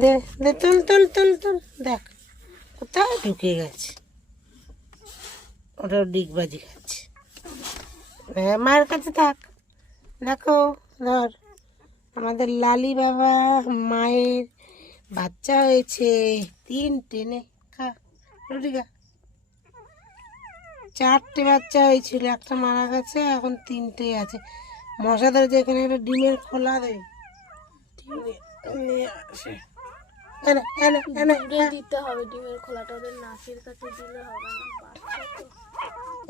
দে দে, তুল তুল তুল তুল, দেখ কোথায় ঢুকে গেছে। ওটা ডিগবাজি খাচ্ছে। হ্যাঁ, মায়ের কাছে থাক। দেখো, ধর, আমাদের লালি বাবা মায়ের বাচ্চা হয়েছে 3টে। নে খা, রুটি খা। 4টে বাচ্চা হয়েছিল, একটা মারা গেছে, এখন 3টে আছে। মশা ধরেছে, এখানে একটা ডিমের খোলা দেয়, নিয়ে আসে। এনে এনে এনে খা। দিতে হবে ডিমের খোলাটা, ওদের নাকের কাছে দিলে হবে না, বাচ্চা তো।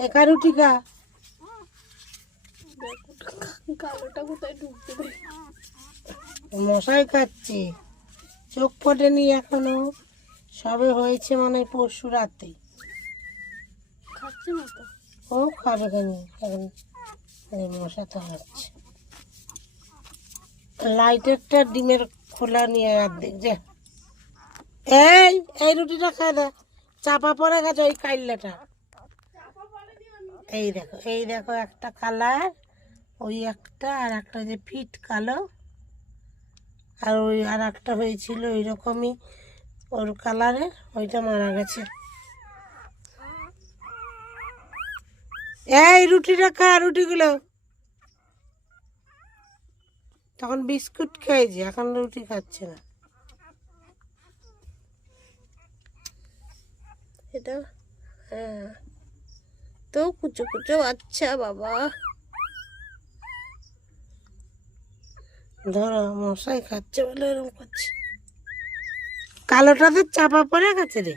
একা রুটি খা। কালোটা কোথায় ঢুকতে দেয়? মশাই খাচ্ছে, চোখ ফোটেনি এখনো, সবে হয়েছে মানে পরশু রাতে। খাচ্ছে না তো। ও খাবে কেন, এখন এই মশা তো হচ্ছে। লাইটেরটা ডিমের খোলা নিয়ে অর্ধেক যে। এই এই রুটিটা খায় না, চাপা পড়ে গেছে ওই কাইল্লাটা। এই দেখো, এই দেখো, একটা কালার, ওই একটা, আর একটা যে ফিট কালো, আর ওই আর একটা হয়েছিল ওই রকমই ওর কালারের, ওইটা মারা গেছে। এই রুটিটা খা, রুটিগুলো। তখন বিস্কুট খেয়েছে, এখন রুটি খাচ্ছে না। এটা, হ্যাঁ, তো কুচো কুচো, আচ্ছা বাবা। ধরো, মশাই খাচ্ছে বলে এরকম করছে। কালোটাতে চাপা পড়ে গেছে রে।